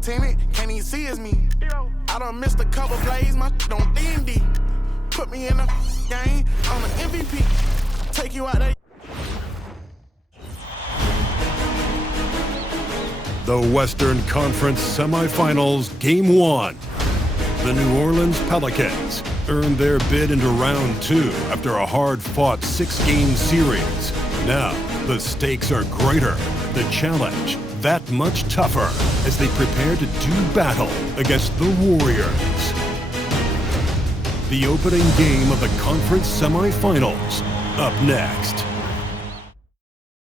tinted, can't even see it's me. I done missed a couple plays, my on D&D. Put me in the game, I'm the MVP. Take you out there. The Western Conference Semifinals, Game 1. The New Orleans Pelicans earned their bid into round 2 after a hard-fought 6-game series. Now, the stakes are greater, the challenge that much tougher as they prepare to do battle against the Warriors. The opening game of the conference semifinals, up next.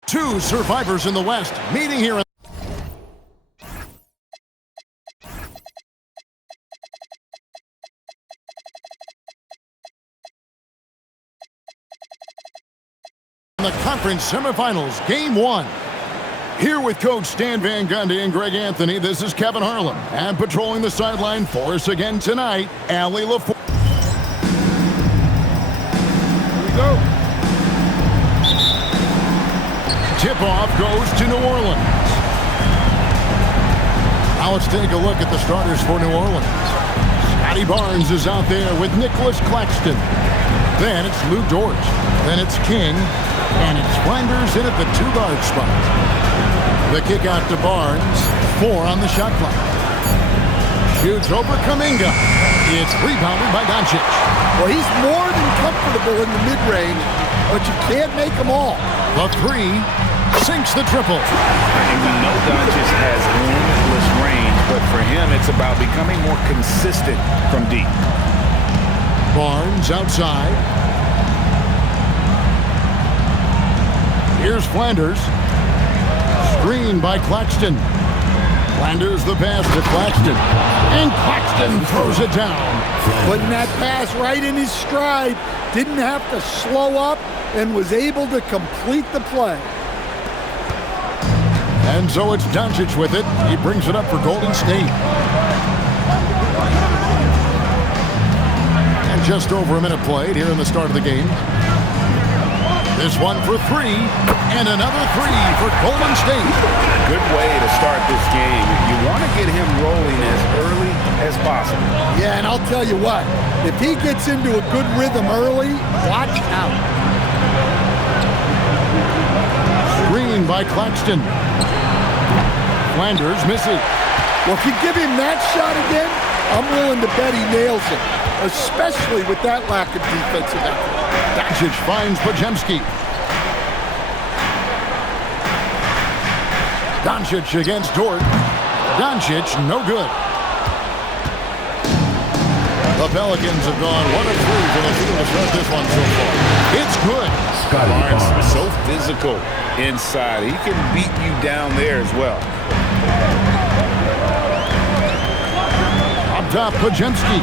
Two survivors in the West meeting here in the conference semifinals, Game 1. Here with Coach Stan Van Gundy and Greg Anthony, this is Kevin Harlan. And patrolling the sideline for us again tonight, Allie LaForge. Here we go. Tip-off goes to New Orleans. Now let's take a look at the starters for New Orleans. Scotty Barnes is out there with Nicholas Claxton. Then it's Lou Dort. Then it's King. And it's Flanders in at the 2-guard spot. The kick out to Barnes. 4 on the shot clock. Shoots over Kuminga. It's rebounded by Doncic. Well, he's more than comfortable in the mid-range, but you can't make them all. The 3 sinks the triple. And we know Doncic has limitless range, but for him, it's about becoming more consistent from deep. Barnes outside. Here's Flanders. Screen by Claxton. Flanders the pass to Claxton. And Claxton throws it down. Putting that pass right in his stride. Didn't have to slow up and was able to complete the play. And so it's Doncic with it. He brings it up for Golden State. And just over a minute played here in the start of the game. This one for 3, and another 3 for Golden State. Good way to start this game. You want to get him rolling as early as possible. Yeah, and I'll tell you what, if he gets into a good rhythm early, watch out. Screen by Claxton. Flanders missing. Well, if you give him that shot again, I'm willing to bet he nails it, especially with that lack of defensive effort. Doncic finds Podziemski. Doncic against Dort. Doncic, no good. The Pelicans have gone 1 of 3 for the field to start this one so far. It's good. Barnes is so physical inside. He can beat you down there as well. Up top, Podziemski.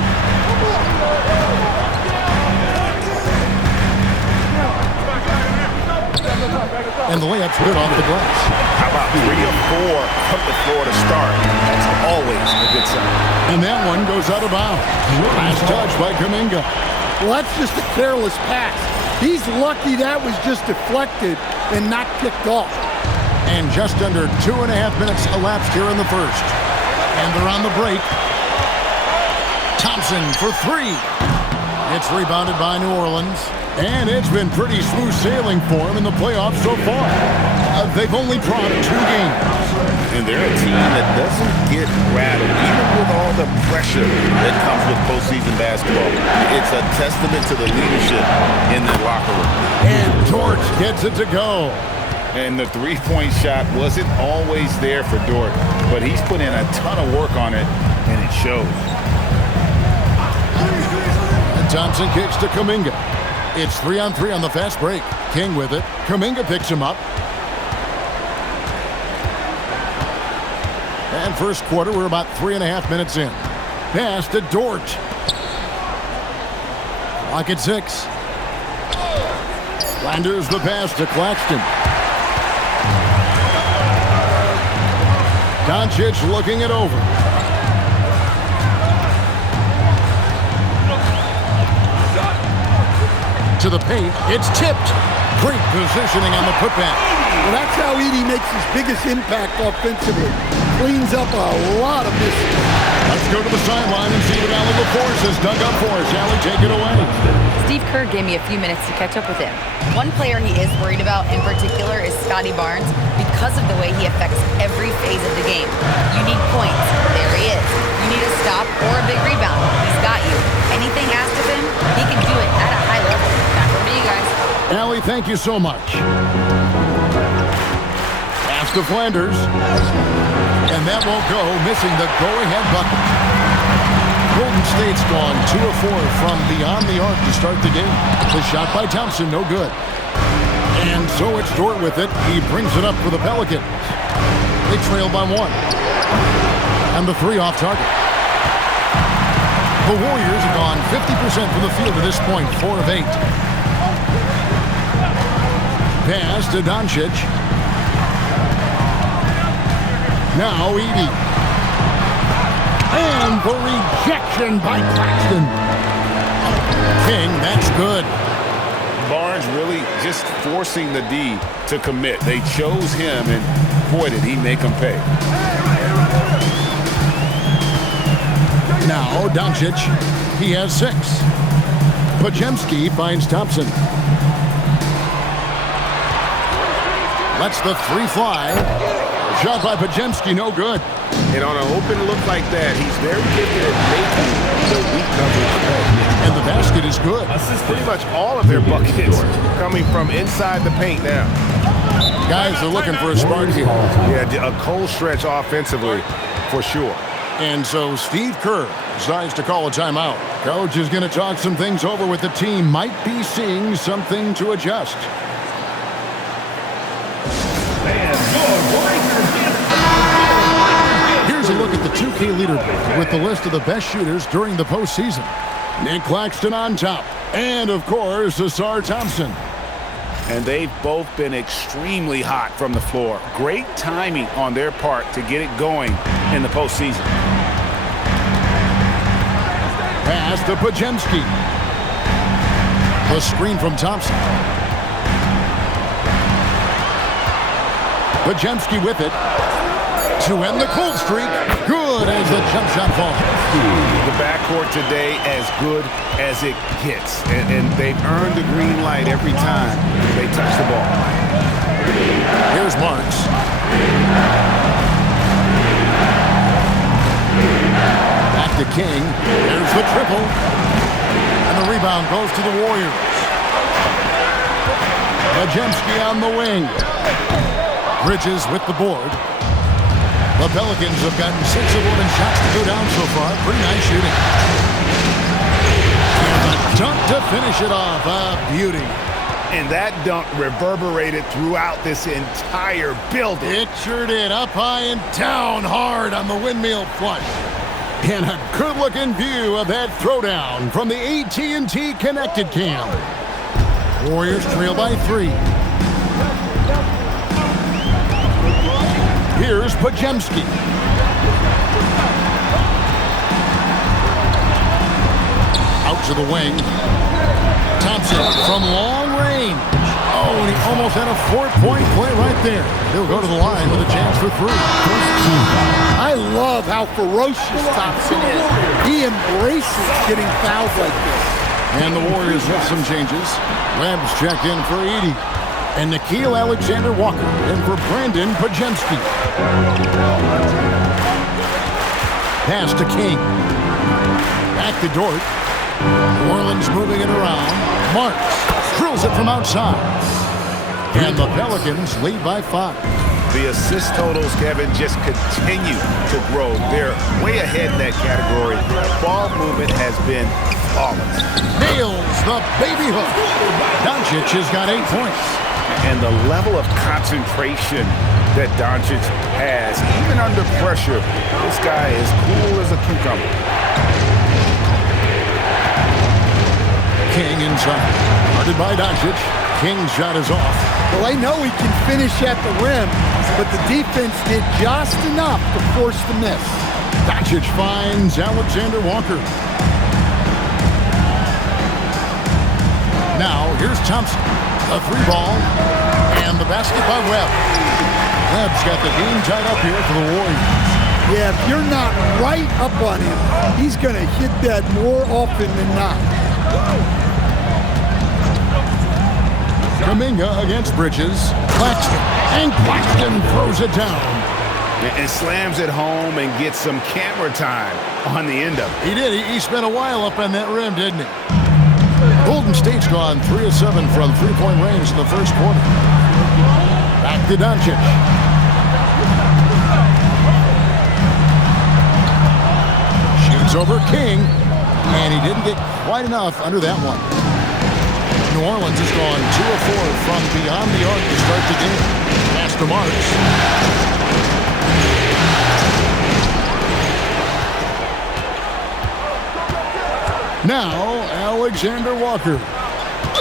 And the layup's good off the glass. How about 3 of 4 from the floor to start? That's always a good sign. And that one goes out of bounds. Last touch by Kuminga. Well, that's just a careless pass. He's lucky that was just deflected and not kicked off. And just under 2.5 minutes elapsed here in the first. And they're on the break. Thompson for 3. It's rebounded by New Orleans. And it's been pretty smooth sailing for them in the playoffs so far. They've only dropped 2 games. And they're a team that doesn't get rattled, even with all the pressure that comes with postseason basketball. It's a testament to the leadership in the locker room. And Dort gets it to go. And the 3-point shot wasn't always there for Dort, but he's put in a ton of work on it, and it shows. And Thompson kicks to Kuminga. It's 3-on-3 on the fast break. King with it. Kuminga picks him up. And first quarter, we're about 3.5 minutes in. Pass to Dort. Clock at 6. Flanders the pass to Claxton. Doncic looking it over. to the paint. It's tipped. Great positioning on the putback. Well, that's how Edey makes his biggest impact offensively. Cleans up a lot of misses. Let's go to the sideline and see what Allie LaForce has dug up for us. Allie, take it away. Steve Kerr gave me a few minutes to catch up with him. One player he is worried about in particular is Scotty Barnes because of the way he affects every phase of the game. You need points. There he is. You need a stop or a big rebound. He's got you. Anything asked of him, he can do it at a high level. Back over to you guys. Allie, thank you so much. Pass to Flanders. And that won't go, missing the go-ahead bucket. Golden State's gone 2 of 4 from beyond the arc to start the game. The shot by Thompson, no good. And so it's Dort with it. He brings it up for the Pelicans. They trail by 1. And the 3 off target. The Warriors have gone 50% from the field to this point, 4 of 8. Pass to Doncic. Now Edey. And the rejection by Claxton. King, that's good. Barnes really just forcing the D to commit. They chose him, and boy, did he make them pay. Now Doncic. He has 6. Podziemski finds Thompson. Lets the 3 fly. Shot by Podziemski, no good. And on an open look like that, he's very gifted at making the weak coverage play. And the basket is good. Pretty much all of their buckets coming from inside the paint now. Guys are looking for a spark here. Yeah, a cold stretch offensively, for sure. And so Steve Kerr decides to call a timeout. Coach is going to talk some things over with the team. Might be seeing something to adjust. Here's a look at the 2K leaderboard with the list of the best shooters during the postseason. Nick Claxton on top. And, of course, Asar Thompson. And they've both been extremely hot from the floor. Great timing on their part to get it going in the postseason. Pass to Podziemski. The screen from Thompson. Podziemski with it to end the cold streak. Good as the jump shot falls. The backcourt today as good as it gets. And they've earned the green light every time they touch the ball. Here's Marks. Back to King. There's the triple. And the rebound goes to the Warriors. Podziemski on the wing. Bridges with the board. The Pelicans have gotten 6 of 11 shots to go down so far. Pretty nice shooting. And a dunk to finish it off. A beauty. And that dunk reverberated throughout this entire building. It sure did. Up high and down hard on the windmill flush. And a good-looking view of that throwdown from the AT&T Connected Cam. Warriors trail by 3. Here's Podziemski. Out to the wing. Thompson from long range. Oh, and he almost had a 4-point play right there. He'll go to the line with a chance for 3. I love how ferocious Thompson is. He embraces getting fouled like this. And the Warriors have some changes. Webb's checked in for Edey. And Nickeil Alexander-Walker in for Brandon Podziemski. Pass to King. Back to Dort. New Orleans moving it around. Marks drills it from outside. And the Pelicans lead by 5. The assist totals, Kevin, just continue to grow. They're way ahead in that category. Ball movement has been flawless. Nails the baby hook. Doncic has got 8 points. And the level of concentration that Doncic has, even under pressure, this guy is cool as a cucumber. King inside. Guarded by Doncic. King's shot is off. Well, I know he can finish at the rim, but the defense did just enough to force the miss. Doncic finds Alexander Walker. Now, here's Thompson. A 3-ball. And the basket by Webb. Webb's got the game tied up here for the Warriors. Yeah, if you're not right up on him, he's going to hit that more often than not. Kuminga against Bridges. Claxton. And Claxton throws it down. And slams it home and gets some camera time on the end of it. He did. He spent a while up on that rim, didn't he? Golden State's gone 3 of 7 from three-point range in the first quarter. Back to Doncic. Shoots over King, and he didn't get quite enough under that one. New Orleans has gone 2 of 4 from beyond the arc to start the game. Pass to Marks. Now, Alexander Walker.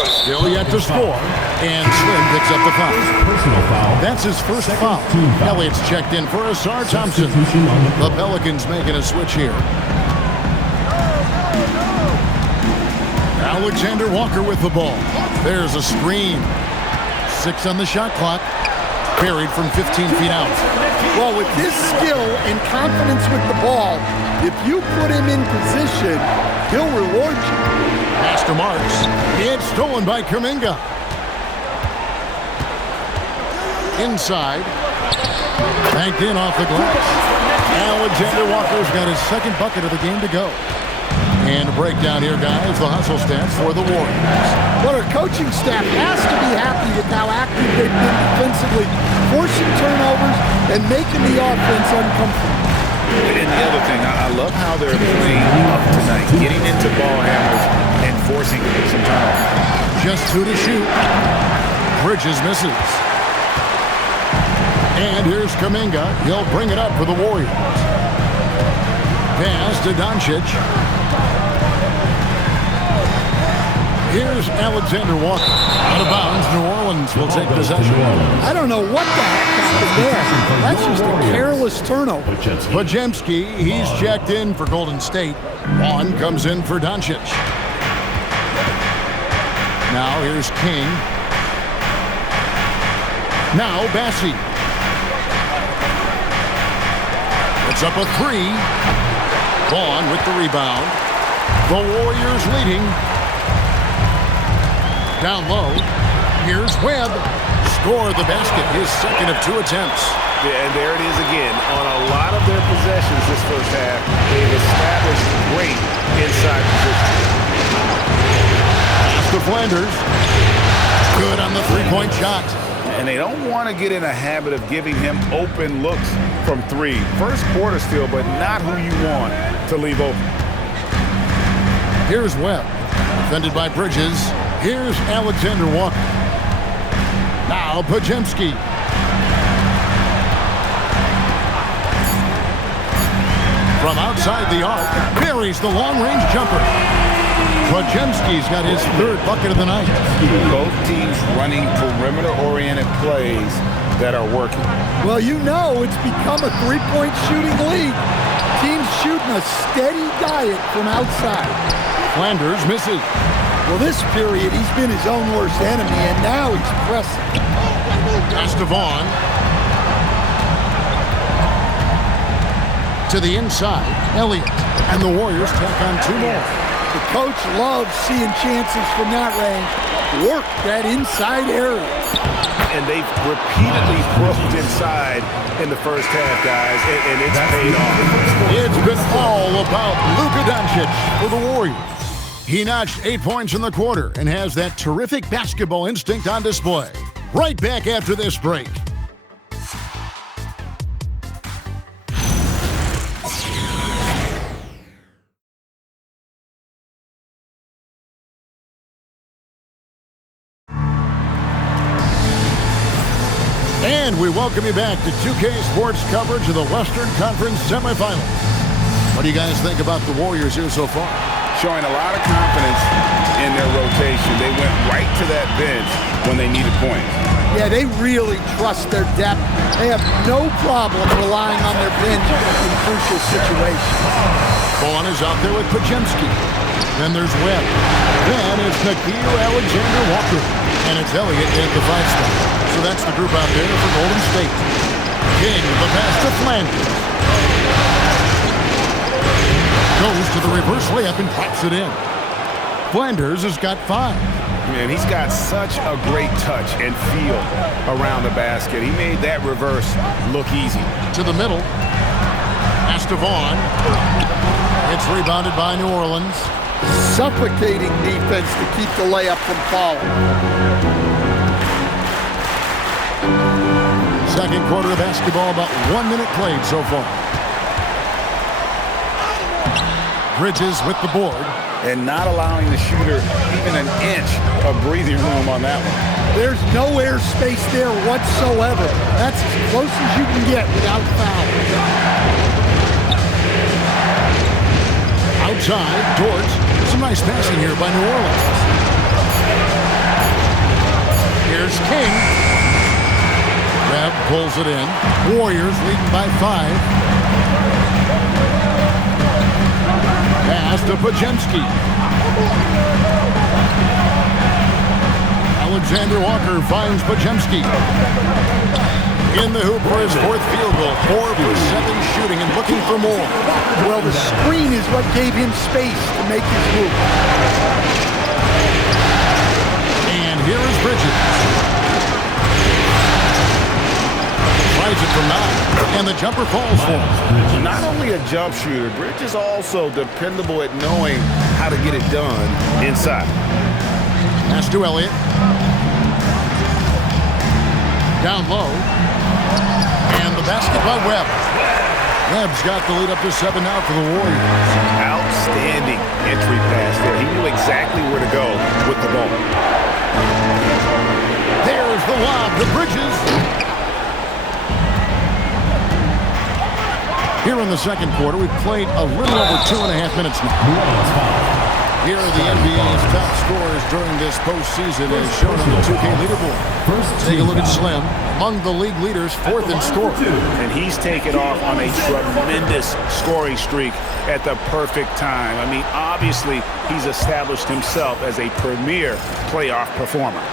Still yet to score. And Slim picks up the foul. Personal foul. That's his first foul. Elliott's checked in for Asar Thompson. The Pelicans making a switch here. Alexander Walker with the ball. There's a screen. 6 on the shot clock. Carried from 15 feet out. Well, with his skill and confidence with the ball, if you put him in position, he'll reward you. Master Marks. It's stolen by Kuminga. Inside. Banked in off the glass. Alexander Walker's got his second bucket of the game to go. And a breakdown here, guys. The hustle stats for the Warriors. But our coaching staff has to be happy with how active they've been defensively, forcing turnovers and making the offense uncomfortable. And the other thing, I love how they're playing up tonight, getting into ball handlers and forcing some turnovers. Just 2 to shoot. Bridges misses. And here's Kuminga. He'll bring it up for the Warriors. Pass to Doncic. Here's Alexander Walker. Out of bounds, New Orleans will take possession. I don't know what the heck happened there. That's just a careless turnover. Podziemski, he's checked in for Golden State. Vaughn comes in for Doncic. Now here's King. Now Bassi. It's up a 3. Vaughn with the rebound. The Warriors leading. Down low. Here's Webb. Score the basket. His second of 2 attempts. Yeah, and there it is again. On a lot of their possessions this first half, they've established great inside position. Pass to Flanders. Good on the three-point shot. And they don't want to get in a habit of giving him open looks from 3. First quarter still, but not who you want to leave open. Here's Webb. Defended by Bridges. Here's Alexander Walker. Now Podziemski. From outside the arc, buries the long-range jumper. Podziemski's got his 3rd bucket of the night. Both teams running perimeter-oriented plays that are working. Well, you know it's become a 3-point shooting league. Teams shooting a steady diet from outside. Flanders misses. Well, this period, he's been his own worst enemy, and now he's pressing. Pass to Vaughn. To the inside, Elliott. And the Warriors tack on 2 more. The coach loves seeing chances from that range. Work that inside area. And they've repeatedly broke inside in the first half, guys, and it's paid off. It's been all about Luka Doncic for the Warriors. He notched 8 points in the quarter and has that terrific basketball instinct on display. Right back after this break. And we welcome you back to 2K Sports coverage of the Western Conference semifinals. What do you guys think about the Warriors here so far? Showing a lot of confidence in their rotation. They went right to that bench when they needed points. Yeah, they really trust their depth. They have no problem relying on their bench in crucial situations. Vaughn is out there with Pajemski. Then there's Webb. Then it's Nikhil Alexander-Walker. And it's Elliott at the 5 spot. So that's the group out there for Golden State. King, the pass to Flanders. Goes to the reverse layup and pops it in. Flanders has got 5. Man, he's got such a great touch and feel around the basket. He made that reverse look easy. To the middle. Pass to Vaughn. It's rebounded by New Orleans. Suffocating defense to keep the layup from falling. Second quarter of basketball, about 1 minute played so far. Bridges with the board. And not allowing the shooter even an inch of breathing room on that one. There's no airspace there whatsoever. That's as close as you can get without foul. Outside, Dort. Some nice passing here by New Orleans. Here's King. Webb pulls it in. Warriors leading by 5. Pass to Pajemski. Alexander Walker finds Pajemski. In the hoop for his 4th field goal. 4 for 7 shooting and looking for more. Well, the screen is what gave him space to make his move. And here is Bridges. Tries it from 9. And the jumper falls for him. Not only a jump shooter, Bridges also dependable at knowing how to get it done inside. Pass to Elliott. Down low. And the basket by Webb. Webb's got the lead up to 7 now for the Warriors. Outstanding entry pass there. He knew exactly where to go with the ball. There's the lob to Bridges. Here in the second quarter, we've played a little over 2.5 minutes now. Here are the NBA's top scorers during this postseason as shown on the 2K leaderboard. Take a look at Slim, among the league leaders, 4th in scoring. And he's taken off on a tremendous scoring streak at the perfect time. I mean, obviously, he's established himself as a premier playoff performer.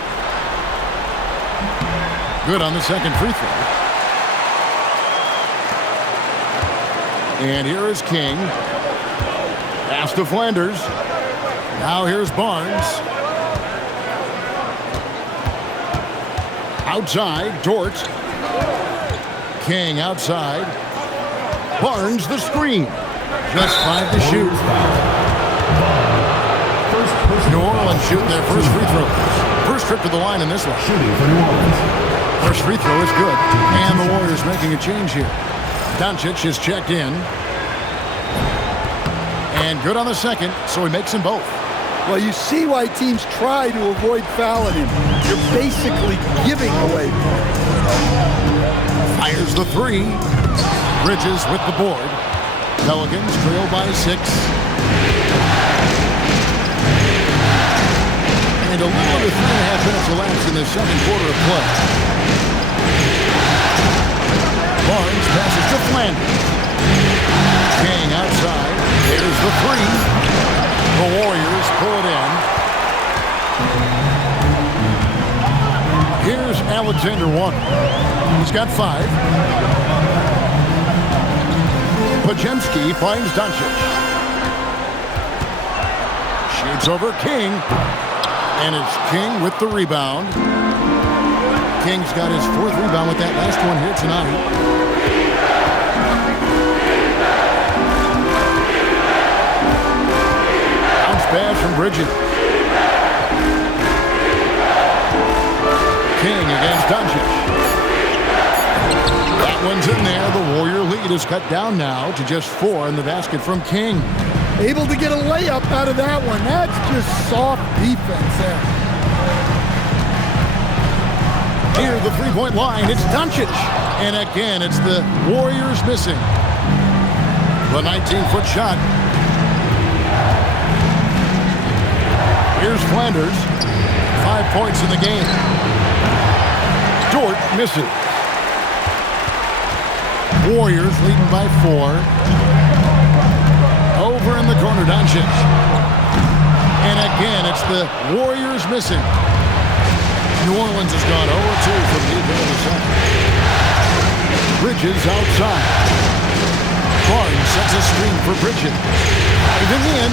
Good on the second free throw. And here is King. Pass to Flanders. Now here's Barnes. Outside, Dort. King outside. Barnes the screen. Just 5 to shoot. New Orleans shooting their first free throw. First trip to the line in this one. First free throw is good. And the Warriors making a change here. Doncic is checked in. And good on the second, so he makes them both. Well, you see why teams try to avoid fouling him. You're basically giving away. Fires the 3. Bridges with the board. Pelicans trail by 6. And a little under 3.5 minutes elapsed in the second quarter of play. Barnes passes to Flanders. King outside. There's the 3. The Warriors pull it in. Here's Alexander Walker. He's got 5. Pajemski finds Doncic. Shoots over King. And it's King with the rebound. King's got his 4th rebound with that last one here tonight. Pass from Bridges. King against Doncic. That one's in there. The Warrior lead is cut down now to just 4 in the basket from King. Able to get a layup out of that one. That's just soft defense there. Here, the 3-point line. It's Doncic. And again, it's the Warriors missing. The 19-foot shot. Here's Flanders. 5 points in the game. Short misses. Warriors leading by 4. Over in the corner, Doncic. And again, it's the Warriors missing. New Orleans has gone 0-2 from the end of the second. Bridges outside. Barnes sets a screen for Bridges. Diving in,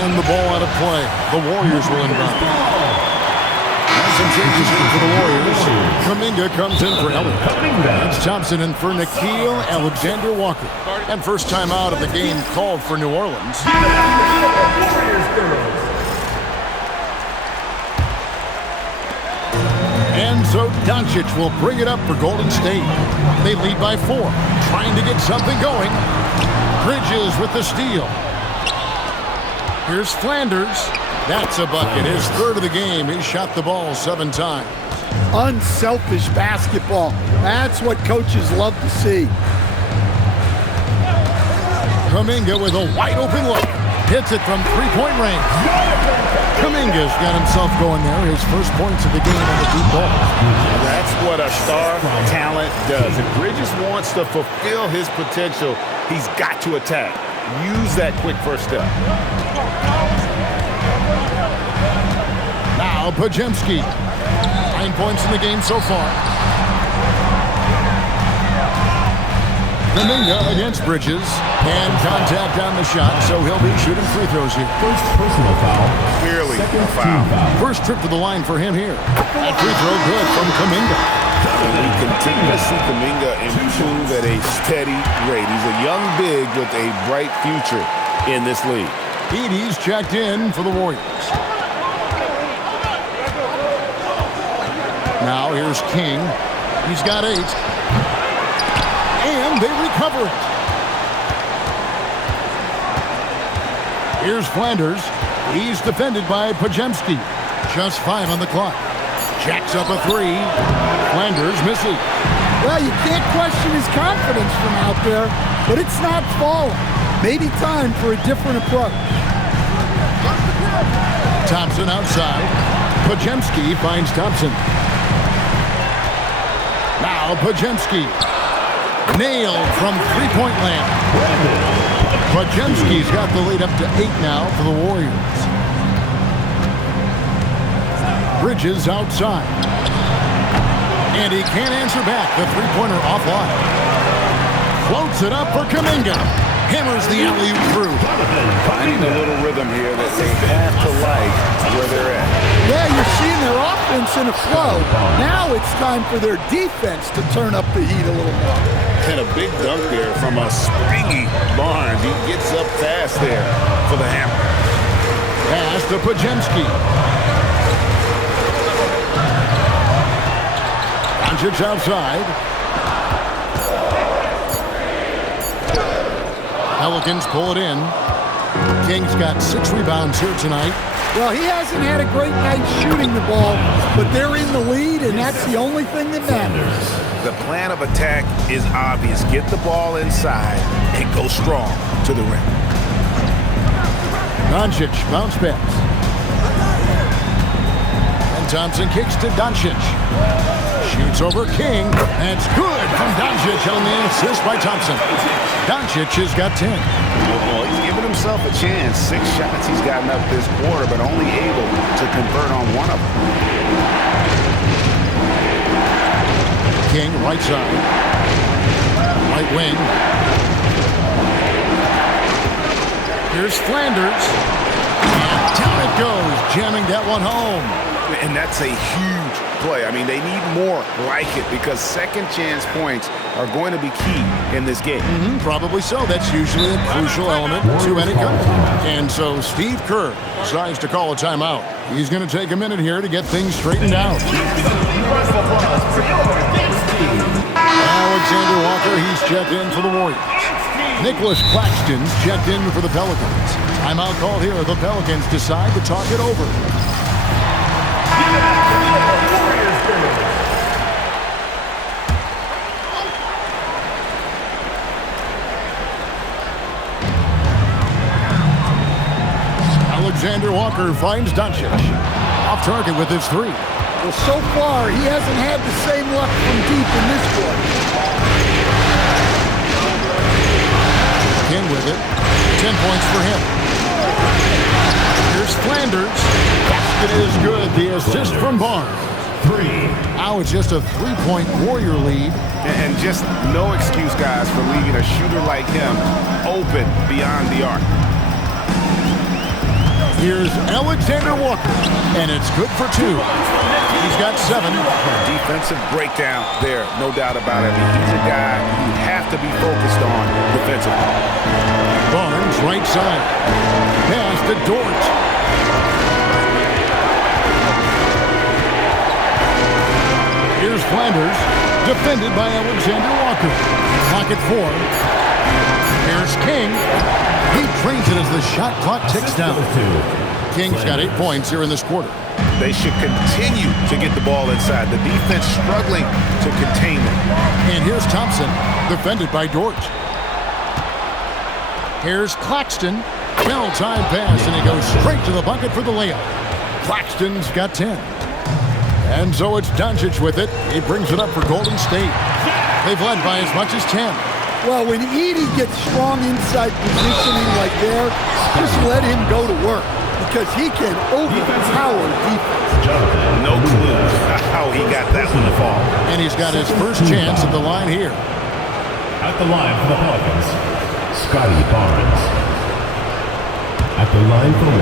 and the ball out of play. The Warriors will inbound. Some changes in for the Warriors. Kuminga comes in for Elliott. It's Thompson in for Nickeil Alexander-Walker. And first time out of the game called for New Orleans. And so Doncic will bring it up for Golden State. They lead by 4, trying to get something going. Bridges with the steal. Here's Flanders. That's a bucket. His third of the game. He shot the ball 7 times. Unselfish basketball. That's what coaches love to see. Kuminga with a wide open look. Hits it from three-point range. Kuminga's got himself going there. His first points of the game on the deep ball. That's what a star talent does. If Bridges wants to fulfill his potential, he's got to attack. Use that quick first step. Now Podziemski. 9 points in the game so far. Kuminga against Bridges. And contact on the shot, so he'll be shooting free throws here. First personal foul. Clearly a foul. First trip to the line for him here. That free throw good from Kuminga. And we continue to see Kuminga improve at a steady rate. He's a young big with a bright future in this league. Edey's checked in for the Warriors. Now here's King. He's got 8. And they recover it. Here's Flanders. He's defended by Podziemski. Just 5 on the clock. Jacks up a 3. Flanders misses. Well, you can't question his confidence from out there, but it's not falling. Maybe time for a different approach. Thompson outside. Podziemski finds Thompson. Now Podziemski. Nailed from three-point land. Podziemski's got the lead up to 8 now for the Warriors. Bridges outside. And he can't answer back. The three-pointer offline. Floats it up for Kuminga. Hammers the alley-oop through. Finding a little rhythm here that they have to like where they're at. Yeah, you're seeing their offense in a flow. Now it's time for their defense to turn up the heat a little more. And a big dunk there from a springy Barnes. He gets up fast there for the hammer. Pass to Podziemski. Doncic outside. Pelicans pull it in. King's got 6 rebounds here tonight. Well, he hasn't had a great night shooting the ball, but they're in the lead, and that's the only thing that matters. The plan of attack is obvious. Get the ball inside and go strong to the rim. Doncic bounce pass. And Thompson kicks to Doncic. Shoots over King. That's good from Doncic on the assist by Thompson. Doncic has got 10. Well, he's given himself a chance. 6 shots he's gotten up this quarter, but only able to convert on one of them. King, right side. Right wing. Here's Flanders. And down it goes, jamming that one home. And that's a huge play. I mean, they need more like it because second chance points are going to be key in this game. Probably so. That's usually a crucial element to any comeback. And so Steve Kerr decides to call a timeout. He's going to take a minute here to get things straightened out. Alexander Walker, he's checked in for the Warriors. Nicholas Claxton's checked in for the Pelicans. Timeout called here. The Pelicans decide to talk it over. Alexander Walker finds Doncic. Off target with his 3. Well, so far, he hasn't had the same luck from deep in this quarter. King with it. 10 points for him. Here's Flanders. Basket is good. The assist from Barnes. 3. Now it's just a 3-point Warrior lead. And just no excuse, guys, for leaving a shooter like him open beyond the arc. Here's Alexander Walker, and it's good for 2. He's got 7. Defensive breakdown there, no doubt about it. I mean, he's a guy you have to be focused on defensively. Barnes, right side. Pass to Dort. Here's Flanders, defended by Alexander Walker. Pocket 4. Here's King. He trains it as the shot clock ticks down. King's got 8 points here in this quarter. They should continue to get the ball inside. The defense struggling to contain them. And here's Thompson, defended by Dort. Here's Claxton. Well-timed pass, and he goes straight to the bucket for the layup. Claxton's got 10. And so it's Doncic with it. He brings it up for Golden State. They've led by as much as 10. Well, when Edey gets strong inside positioning like there, just let him go to work because he can overpower defense. No clue how he got that one to fall. And he's got his first chance at the line here. At the line for the Pelicans, Scotty Barnes. At the line for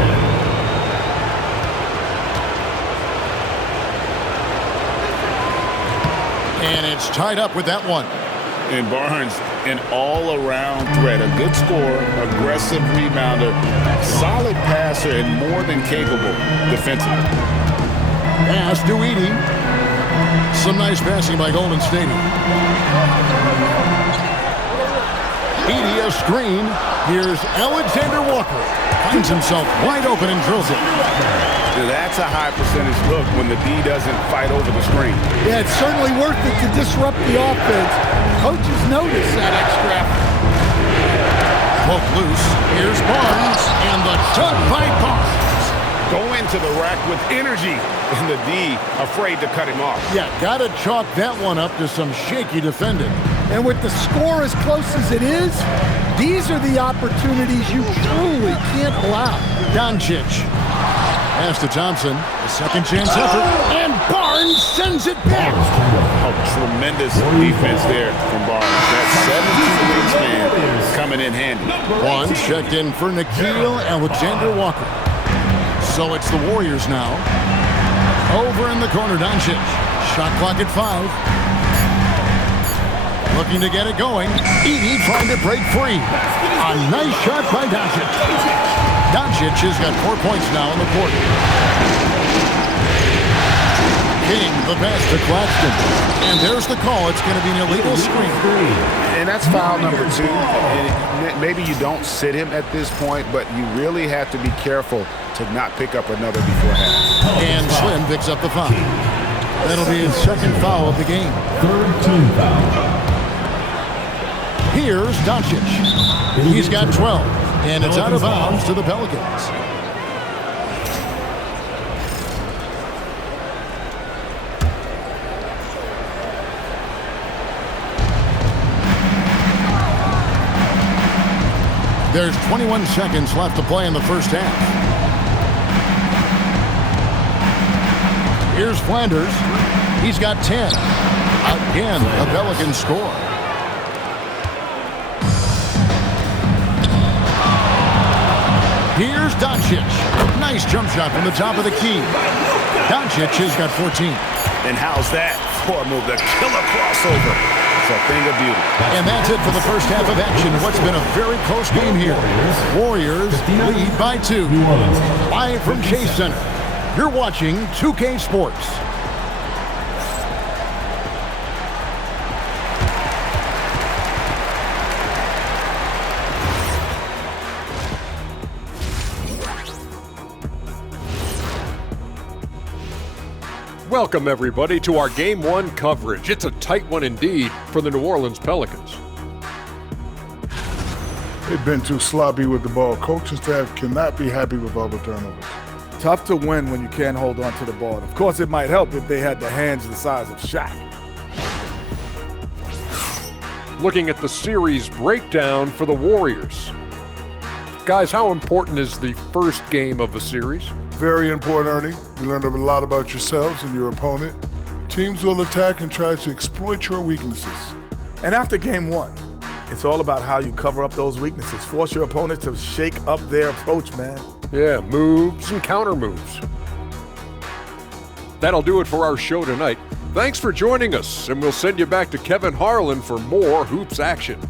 1. And it's tied up with that one. And Barnes, an all-around threat. A good scorer, aggressive rebounder, solid passer, and more than capable defensively. Pass to Edey. Some nice passing by Golden State. Edey a screen. Here's Alexander Walker. Finds himself wide open and drills it. That's a high percentage look when the D doesn't fight over the screen. Yeah, it's certainly worth it to disrupt the offense. Coaches notice that extra effort. Poke loose. Here's Barnes, and the dunk by Barnes. Go into the rack with energy, and the D afraid to cut him off. Yeah, gotta chalk that one up to some shaky defending. And with the score as close as it is, these are the opportunities you truly can't allow. Doncic. Pass to Thompson. A second chance effort. And Barnes sends it back. Oh, tremendous defense there from Barnes. That 7'2" wingspan coming in handy. One checked in for Nickeil Alexander Walker. So it's the Warriors now. Over in the corner, Doncic. Shot clock at 5. Looking to get it going. Edey trying to break free. A nice shot by Doncic. Doncic has got 4 points now in the quarter. King, the pass to Claxton. And there's the call. It's going to be an illegal screen. And that's foul number 2. And maybe you don't sit him at this point, but you really have to be careful to not pick up another before half. And Slim picks up the foul. That'll be his second foul of the game. Third team foul. Here's Doncic. He's got 12. And it's out of bounds to the Pelicans. There's 21 seconds left to play in the first half. Here's Flanders. He's got 10. Again, the Pelicans score. Here's Doncic. Nice jump shot from the top of the key. Doncic has got 14. And how's that for a move? The killer crossover. It's a thing of beauty. And that's it for the first half of action. What's been a very close game here. Warriors lead by 2. Live from Chase Center. You're watching 2K Sports. Welcome, everybody, to our Game 1 coverage. It's a tight one indeed for the New Orleans Pelicans. They've been too sloppy with the ball. Coaching staff cannot be happy with all the turnovers. Tough to win when you can't hold on to the ball. Of course, it might help if they had the hands the size of Shaq. Looking at the series breakdown for the Warriors. Guys, how important is the first game of the series? Very important, Ernie. You learn a lot about yourselves and your opponent. Teams will attack and try to exploit your weaknesses. And after game one, it's all about how you cover up those weaknesses. Force your opponent to shake up their approach, man. Yeah, moves and counter moves. That'll do it for our show tonight. Thanks for joining us, and we'll send you back to Kevin Harlan for more hoops action.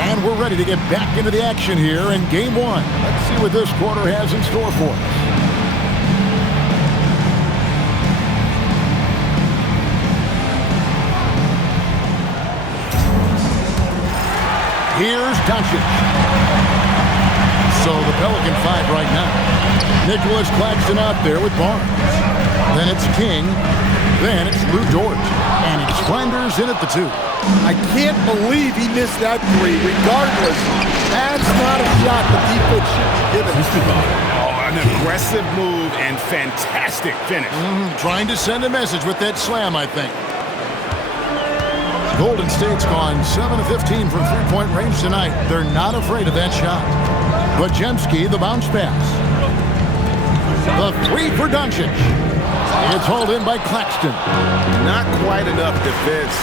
And we're ready to get back into the action here in game one. Let's see what this quarter has in store for us. Here's Doncic. So the Pelican 5 right now. Nicholas Claxton out there with Barnes. Then it's King. Then it's Lou Dort. And it's Flanders in at the 2. I can't believe he missed that three. Regardless, that's not a shot the defense should be given. Oh, an aggressive move and fantastic finish. Trying to send a message with that slam, I think. Golden State's gone 7 of 15 from three-point range tonight. They're not afraid of that shot. Bajemski, the bounce pass. The three for Doncic. It's hauled in by Claxton. Not quite enough defense.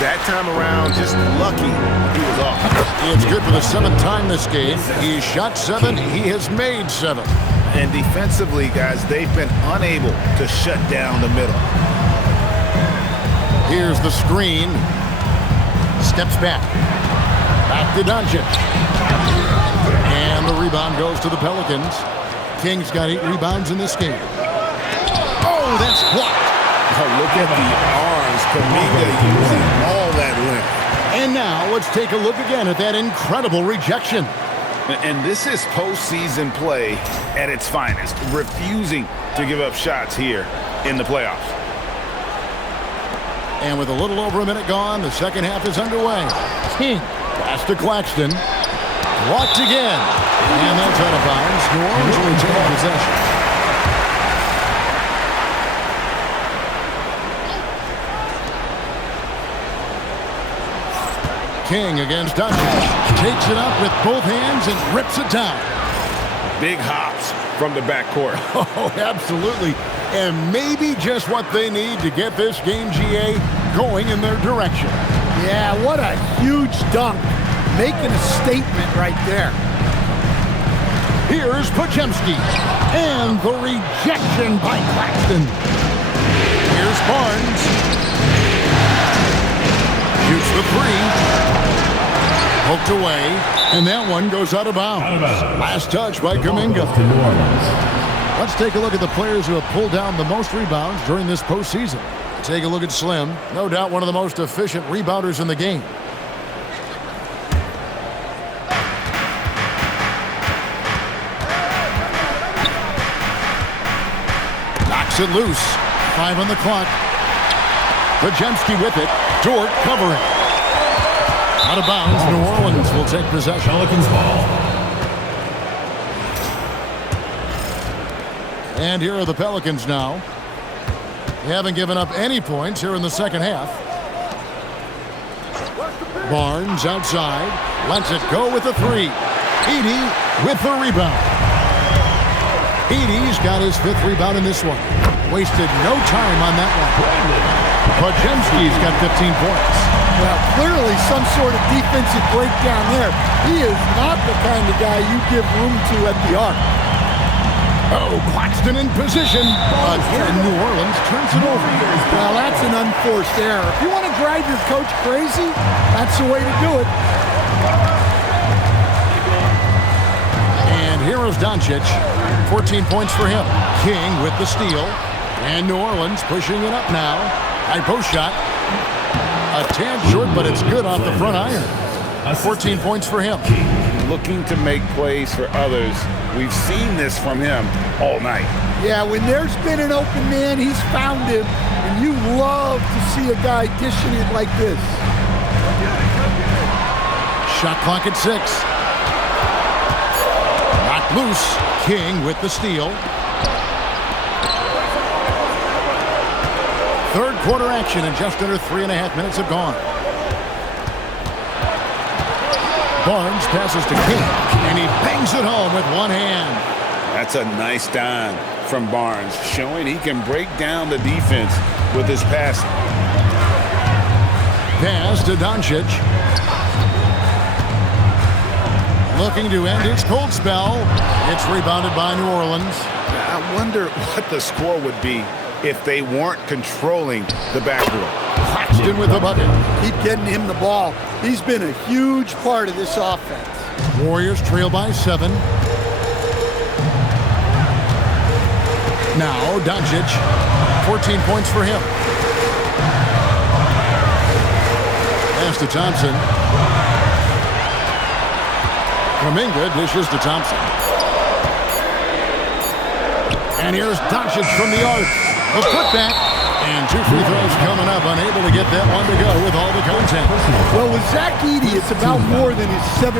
That time around, just lucky he was off. It's good for the 7th time this game. He shot 7. He has made 7. And defensively, guys, they've been unable to shut down the middle. Here's the screen. Steps back. Back to Doncic. And the rebound goes to the Pelicans. King's got 8 rebounds in this game. Oh, that's blocked. Oh, look at the arms. Kuminga using all that length. And now let's take a look again at that incredible rejection. And this is postseason play at its finest. Refusing to give up shots here in the playoffs. And with a little over a minute gone, the second half is underway. King, pass to Claxton. Blocked again. And that's out of bounds. New Orleans will retain possession. King against Doncic. Takes it up with both hands and rips it down. Big hops from the backcourt. Oh, absolutely. And maybe just what they need to get this game, GA, going in their direction. Yeah, what a huge dunk. Making a statement right there. Here's Bajemski. And the rejection by Claxton. Here's Barnes. Shoots the 3. Poked away. And that one goes out of bounds. Last touch by Kuminga. Let's take a look at the players who have pulled down the most rebounds during this postseason. Take a look at Slim. No doubt one of the most efficient rebounders in the game. Knocks it loose. 5 on the clock. Bajemski with it. Dort covering. Out of bounds. New Orleans will take possession. Pelicans ball. And here are the Pelicans now. They haven't given up any points here in the second half. Barnes outside. Lets it go with the 3. Edey with the rebound. Edey's got his 5th rebound in this one. Wasted no time on that one. Bajemski's got 15 points. Well, clearly some sort of defensive breakdown there. He is not the kind of guy you give room to at the arc. Oh, Claxton in position. Again, New Orleans turns it over. Well, that's an unforced error. If you want to drive your coach crazy, that's the way to do it. And here is Doncic. 14 points for him. King with the steal. And New Orleans pushing it up now. High post shot. A tad short, but it's good off the front iron. 14 points for him. looking to make plays for others. We've seen this from him all night. Yeah, when there's been an open man, he's found him, and you love to see a guy dishing it like this. Shot clock at 6. Knocked loose. King with the steal. Third quarter action, and just under 3.5 minutes have gone. Barnes passes to King, and he bangs it home with one hand. That's a nice dime from Barnes, showing he can break down the defense with his passing. Pass to Doncic. Looking to end its cold spell. It's rebounded by New Orleans. I wonder what the score would be if they weren't controlling the backdoor. Claxton with the bucket. Keep getting him the ball. He's been a huge part of this offense. Warriors trail by 7. Now Doncic, 14 points for him. Pass to Thompson. Kuminga dishes to Thompson. And here's Doncic from the arc. The putback. And 2 free throws coming up. Unable to get that one to go with all the content. Well, with Zach Edey, it's about more than his 7'4"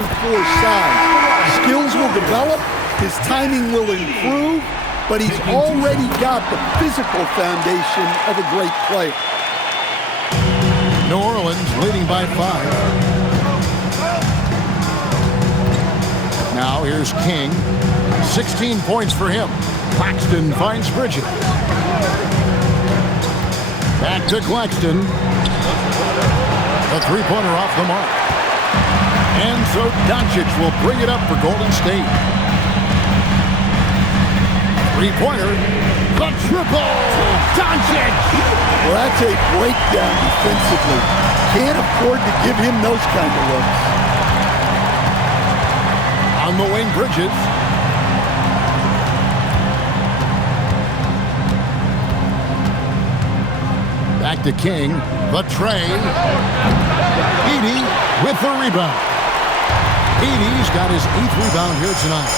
size. Skills will develop. His timing will improve. But he's already got the physical foundation of a great player. New Orleans leading by 5. Now here's King. 16 points for him. Claxton finds Bridges. Back to Claxton. A three-pointer off the mark. And so Doncic will bring it up for Golden State. Three-pointer. The triple. Doncic. Well, that's a breakdown defensively. Can't afford to give him those kind of looks. On the wing, Bridges. Back to King. The tray. Edey with the rebound. Edey's got his 8th rebound here tonight.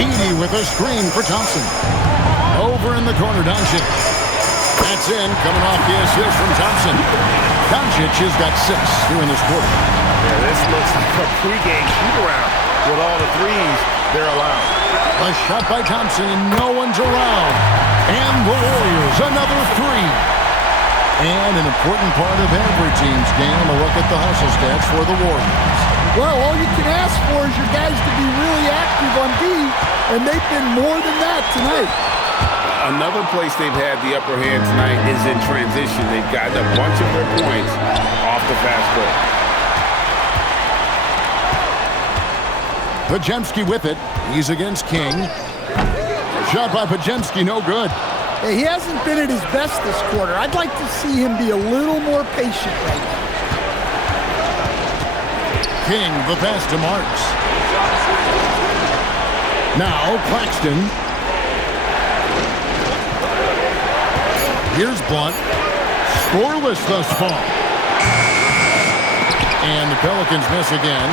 Edey with a screen for Thompson. Over in the corner, Doncic. That's in, coming off the assist from Thompson. Doncic has got 6 here in this quarter. Yeah, this looks like a pregame shoot-around with all the threes they're allowed. A shot by Thompson, and no one's around. And the Warriors, another 3. And an important part of every team's game, a look at the hustle stats for the Warriors. Well, all you can ask for is your guys to be really active on D, and they've been more than that tonight. Another place they've had the upper hand tonight is in transition. They've gotten a bunch of their points off the fast break. Podziemski with it. He's against King. Shot by Podziemski, no good. Hey, he hasn't been at his best this quarter. I'd like to see him be a little more patient right now. King, the pass to Marks. Now Claxton. Here's Blunt. Scoreless thus far. And the Pelicans miss again.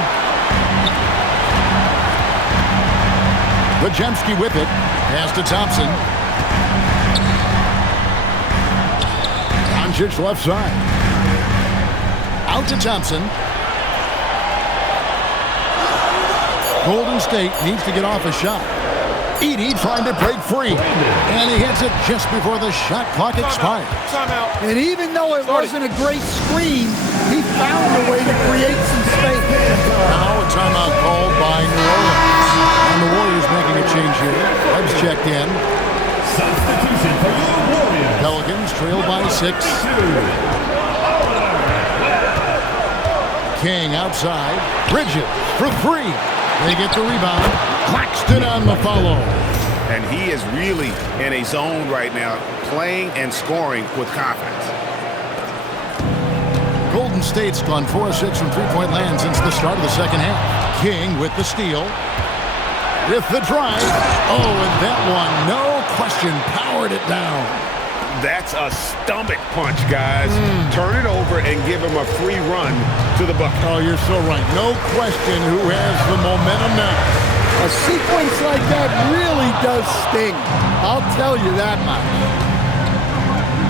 Podziemski with it. Pass to Thompson. Doncic left side. Out to Thompson. Golden State needs to get off a shot. Edey trying to break free. And he hits it just before the shot clock expires. And even though it wasn't a great screen, he found a way to create some space. Now a timeout called by New Orleans. And the Warriors making a change here. Webb's checked in. Substitution for your Warriors. Pelicans trail by 6. King outside. Bridges for 3. They get the rebound. Claxton on the follow. And he is really in a zone right now, playing and scoring with confidence. Golden State's gone 4 of 6 from three-point land since the start of the second half. King with the steal. With the drive. Oh, and that one, no question, powered it down. That's a stomach punch, guys. Turn it over and give him a free run to the bucket. Oh, you're so right. No question who has the momentum now. A sequence like that really does sting. I'll tell you that much.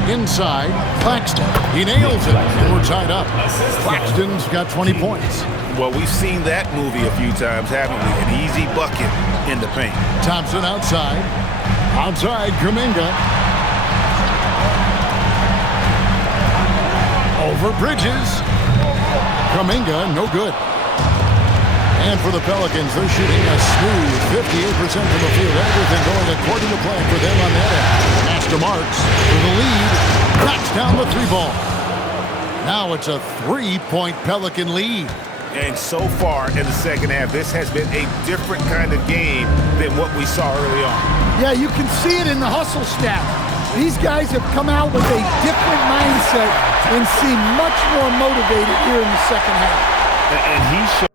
Inside, Claxton. He nails it, and we're tied up. Claxton's got 20 points. Well, we've seen that movie a few times, haven't we? An easy bucket in the paint. Thompson outside. Outside, Kuminga. Over Bridges. Kuminga, no good. And for the Pelicans, they're shooting a smooth 58% from the field. Everything going according to plan for them on that end. Master Marks for the lead. Knocks down the three ball. Now it's a 3-point Pelican lead. And so far in the second half, this has been a different kind of game than what we saw early on. Yeah, you can see it in the hustle stat. These guys have come out with a different mindset and seem much more motivated here in the second half. And he showed.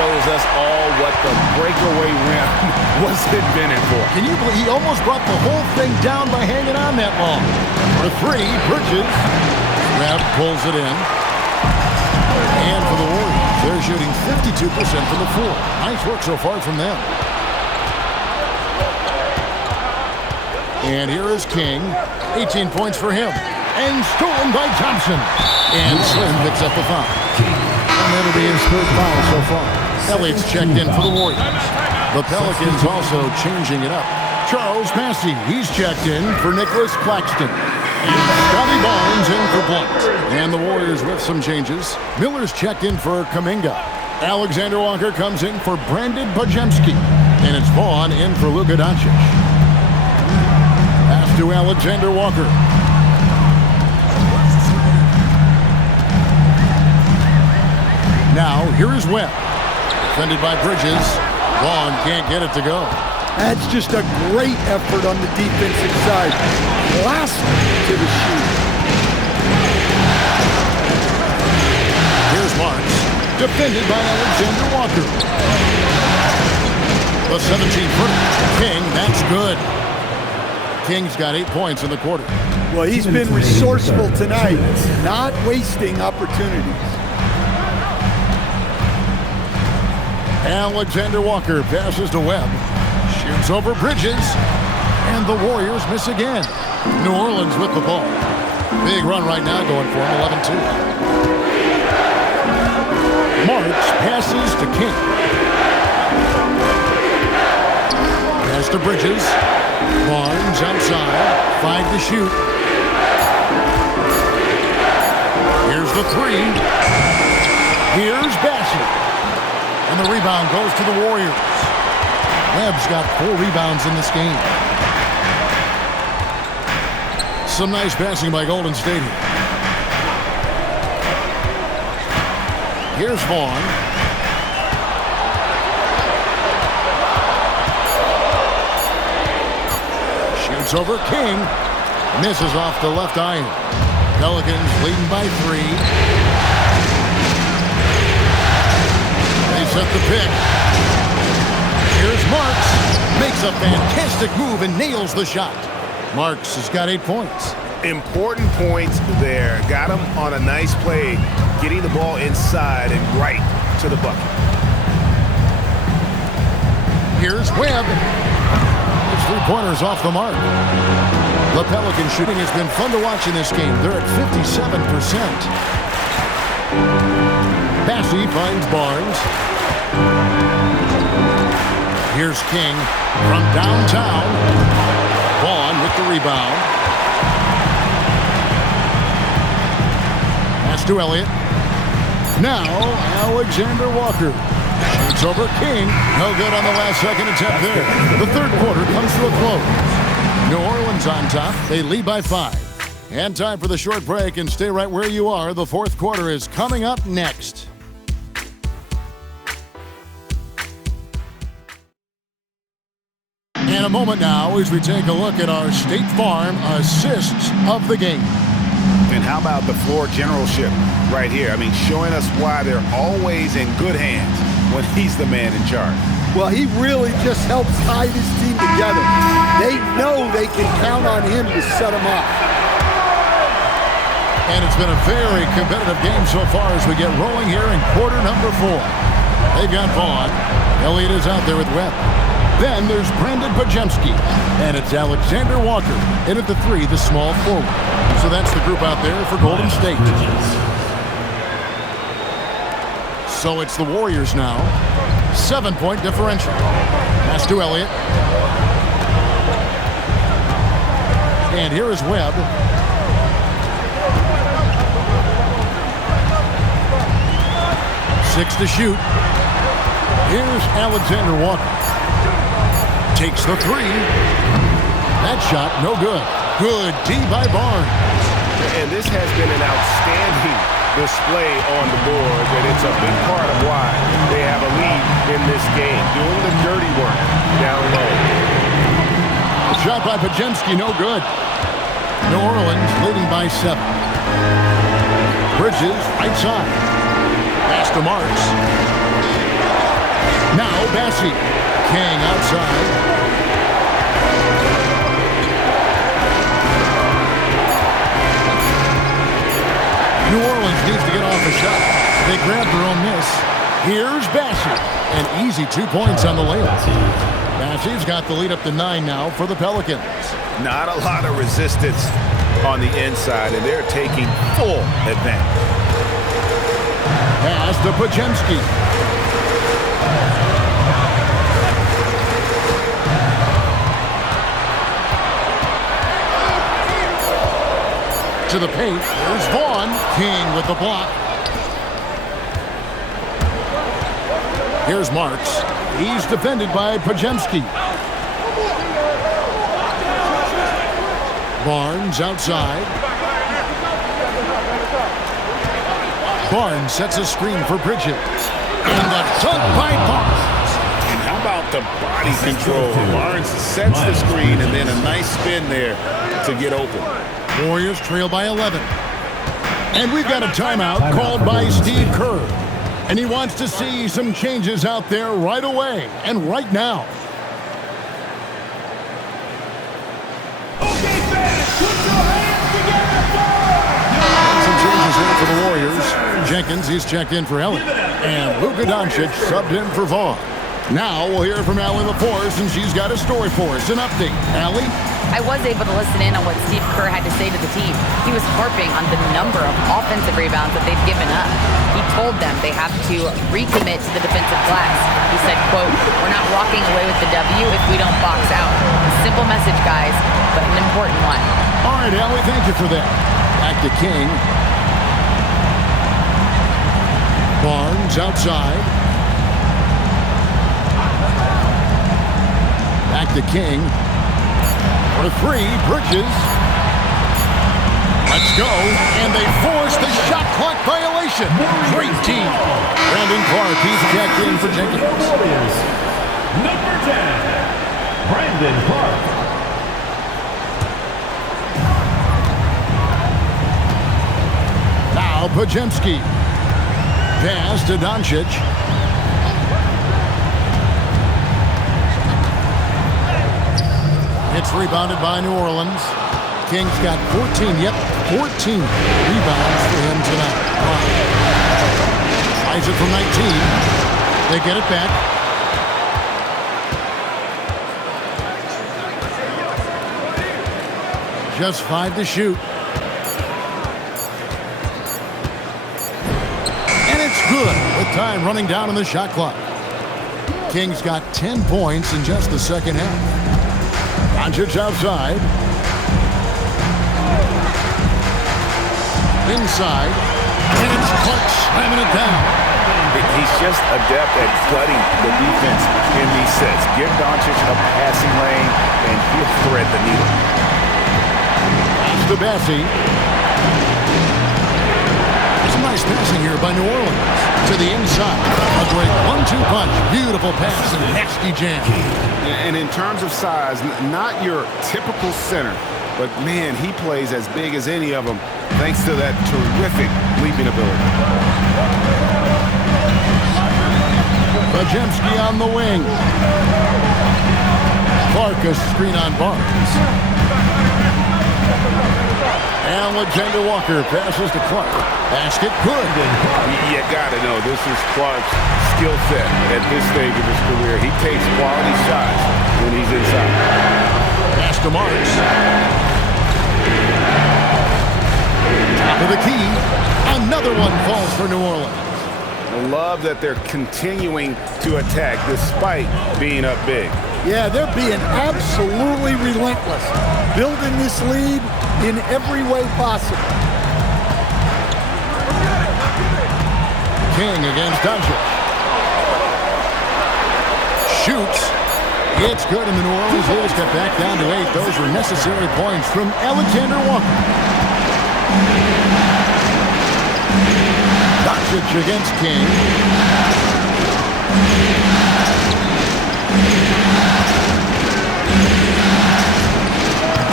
Shows us all what the breakaway rim was invented for. Can you believe he almost brought the whole thing down by hanging on that long? For three, Bridges. Grab pulls it in. And for the Warriors, they're shooting 52% from the floor. Nice work so far from them. And here is King. 18 points for him. And stolen by Thompson. And Slim picks up the foul. And that'll be his third foul so far. Elliott's checked in for the Warriors. The Pelicans also changing it up. Charles Massey, he's checked in for Nicholas Claxton. And Scotty Barnes in for Blunt. And the Warriors with some changes. Miller's checked in for Kuminga. Alexander Walker comes in for Brandon Bajemski. And it's Vaughn in for Luka Doncic. Pass to Alexander Walker. Now, here is Webb. Defended by Bridges. Vaughn can't get it to go. That's just a great effort on the defensive side. Last to the shoot. Here's Marks. Defended by Alexander Walker. The 17-footer. King, that's good. King's got 8 points in the quarter. Well, he's been resourceful tonight, not wasting opportunities. Alexander Walker passes to Webb. Shoots over Bridges. And the Warriors miss again. New Orleans with the ball. Big run right now going for him, 11-2. Marks passes to King. Pass to Bridges. Barnes outside. 5 to shoot. Here's the three. Here's Bassett. And the rebound goes to the Warriors. Webb's got 4 rebounds in this game. Some nice passing by Golden State here. Here's Vaughn. Shoots over King. Misses off the left iron. Pelicans leading by 3. They set the pick. Here's Marks. Makes a fantastic move and nails the shot. Marks has got 8 points. Important points there. Got him on a nice play, getting the ball inside and right to the bucket. Here's Webb. His 3-pointers off the mark. The Pelican shooting has been fun to watch in this game. They're at 57%. Bassey finds Barnes. Here's King from downtown. Vaughn with the rebound. Pass to Elliott. Now Alexander Walker. Shoots over King. No good on the last second attempt there. The third quarter comes to a close. New Orleans on top. They lead by 5. And time for the short break, and stay right where you are. The fourth quarter is coming up next. In a moment now as we take a look at our State Farm assists of the game. And how about the floor generalship right here? I mean, showing us why they're always in good hands when he's the man in charge. Well, he really just helps tie this team together. They know they can count on him to set them up. And it's been a very competitive game so far as we get rolling here in quarter number 4. They've got Vaughn. Elliott is out there with Webb. Then there's Brandon Pajemski. And it's Alexander Walker. In at the 3, the small forward. So that's the group out there for Golden State. So it's the Warriors now. 7-point differential. Pass to Elliott. And here is Webb. Six to shoot. Here's Alexander Walker. Takes the 3. That shot, no good. Good D by Barnes. And this has been an outstanding display on the board, and it's a big part of why they have a lead in this game, doing the dirty work down low. Shot by Pajemski, no good. New Orleans leading by 7. Bridges, right side. Pass to Marks. Now Bassey. King outside. New Orleans needs to get off a shot. They grab their own miss. Here's Bassey. An easy 2 points on the layup. Bassey's got the lead up to 9 now for the Pelicans. Not a lot of resistance on the inside, and they're taking full advantage. Pass to Pajemski. To the paint. There's Vaughn. King with the block. Here's Marks. He's defended by Pajemski. Barnes outside. Barnes sets a screen for Bridges. And the dunk by Barnes. And how about the body control? Barnes sets the screen and then a nice spin there to get open. Warriors trail by 11. And we've got a timeout called by Steve Kerr. And he wants to see some changes out there right away and right now. Okay, fans, put your hands together. Some changes here for the Warriors. Jenkins, he's checked in for Elliott. And Luka Doncic subbed in for Vaughn. Now we'll hear from Allie LaForce, and she's got a story for us. An update. Allie? I was able to listen in on what Steve Kerr had to say to the team. He was harping on the number of offensive rebounds that they've given up. He told them they have to recommit to the defensive glass. He said, quote, "We're not walking away with the W if we don't box out." A simple message, guys, but an important one. All right, Allie, thank you for that. Back to King. Barnes outside. Back to King. For three, Bridges. Let's go. And they force the shot clock violation. Great team. Brandon Clark, he's checked in for Jenkins. Warriors. Number 10, Brandon Clark. Now Pajemski. Pass to Doncic. It's rebounded by New Orleans. King's got 14, 14 rebounds for him tonight. Tries it from 19. They get it back. Just 5 to shoot. And it's good with time running down on the shot clock. King's got 10 points in just the second half. Doncic outside. Inside. And it's Clark slamming it down. He's just adept at gutting the defense in these sets. Give Doncic a passing lane, and he'll thread the needle. Pass to Bassie. Some nice passing here by New Orleans. To the inside. A great 1-2 punch. Beautiful pass and nasty jam. And in terms of size, not your typical center, but man, he plays as big as any of them thanks to that terrific leaping ability. Pajemski on the wing. Clark a screen on Barnes. And Legenda Walker passes to Clark. Basket good. You got to know this is Clark's skill set at this stage of his career. He takes quality shots when he's inside. Pass to Marks. Top of the key. Another one falls for New Orleans. I love that they're continuing to attack despite being up big. Yeah, they're being absolutely relentless, building this lead in every way possible. King against Doncic. Shoots. It's good, and the New Orleans Bulls get back down to 8. Those were necessary points from Alexander Walker. Doncic against King.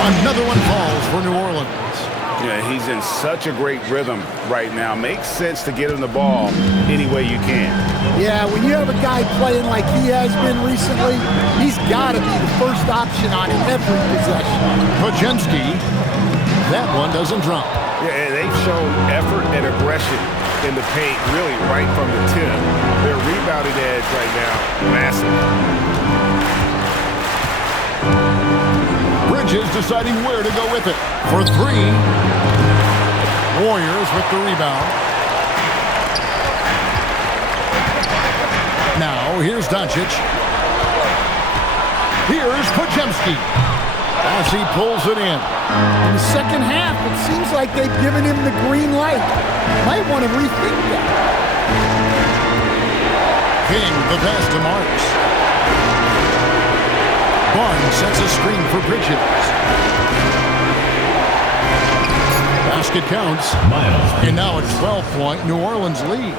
Another one falls for New Orleans. Yeah, he's in such a great rhythm right now. Makes sense to get him the ball any way you can. Yeah, when you have a guy playing like he has been recently, he's got to be the first option on every possession. Pajemski, that one doesn't drop. Yeah, and they've shown effort and aggression in the paint really right from the tip. Their rebounding edge right now, massive. Bridges deciding where to go with it. For 3. Warriors with the rebound. Now, here's Doncic. Here's Pajemski. As he pulls it in. In the second half, it seems like they've given him the green light. Might want to rethink that. King, the pass to Marks. Barnes sets a screen for Bridges. Basket counts. And now a 12-point New Orleans lead.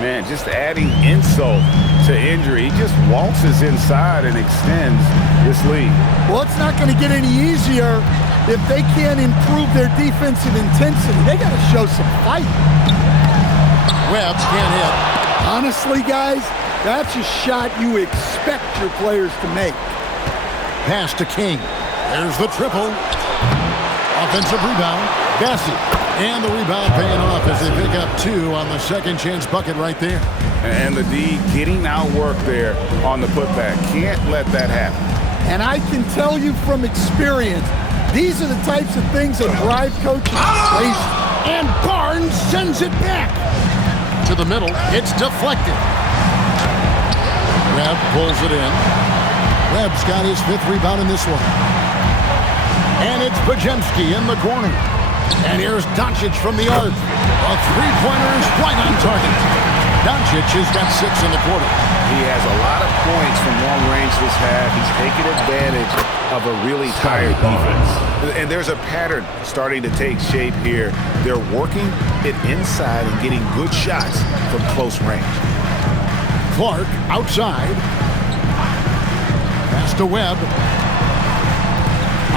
Man, just adding insult to injury. He just waltzes inside and extends this lead. Well, it's not going to get any easier if they can't improve their defensive intensity. They got to show some fight. Webb can't hit. Honestly, guys, that's a shot you expect your players to make. Pass to King. There's the triple. Offensive rebound. Bassie. And the rebound paying off as they pick up 2 on the second chance bucket right there. And the D getting outwork there on the putback. Can't let that happen. And I can tell you from experience, these are the types of things that drive coaches crazy. And Barnes sends it back. To the middle. It's deflected. Webb pulls it in. Webb's got his 5th rebound in this one. And it's Pajemski in the corner. And here's Doncic from the arc. A 3-pointer is right on target. Doncic has got 6 in the quarter. He has a lot of points from long range this half. He's taking advantage of a really tired defense. And there's a pattern starting to take shape here. They're working it inside and getting good shots from close range. Clark outside. Pass to Webb.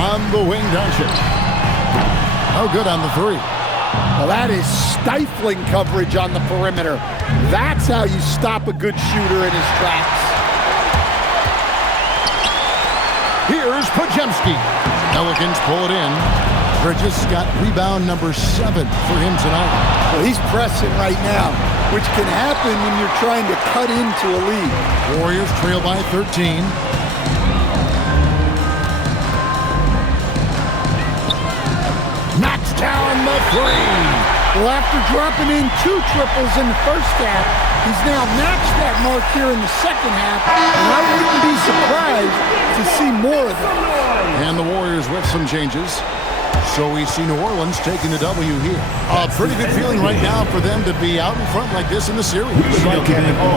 On the wing, Doncic. No good on the 3. Well, that is stifling coverage on the perimeter. That's how you stop a good shooter in his tracks. Here's Podziemski. Pelicans pull it in. Bridges got rebound number 7 for him tonight. Well, he's pressing right now, which can happen when you're trying to cut into a lead. Warriors trail by 13. Knocks down the 3. Well, after dropping in 2 triples in the first half, he's now matched that mark here in the second half, and I wouldn't be surprised to see more of them. And the Warriors with some changes. So we see New Orleans taking the W here. A pretty good feeling right now for them to be out in front like this in the series. So critical,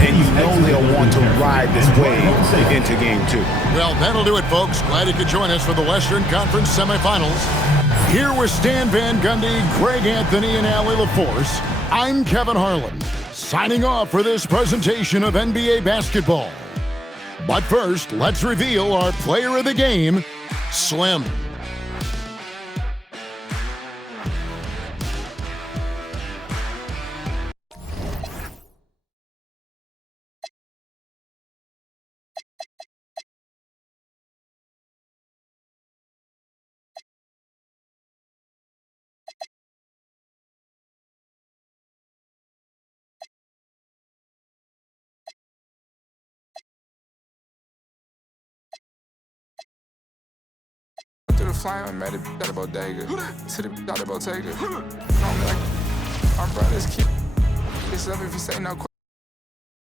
and you know they'll want to ride this wave into game 2. Well, that'll do it, folks. Glad you could join us for the Western Conference semifinals. Here with Stan Van Gundy, Greg Anthony, and Allie LaForce, I'm Kevin Harlan, signing off for this presentation of NBA basketball. But first, let's reveal our player of the game, Slim. Through the flame, I met it at a bodega. To the out of Bottega. Know me like our brothers keep this up if you say no question.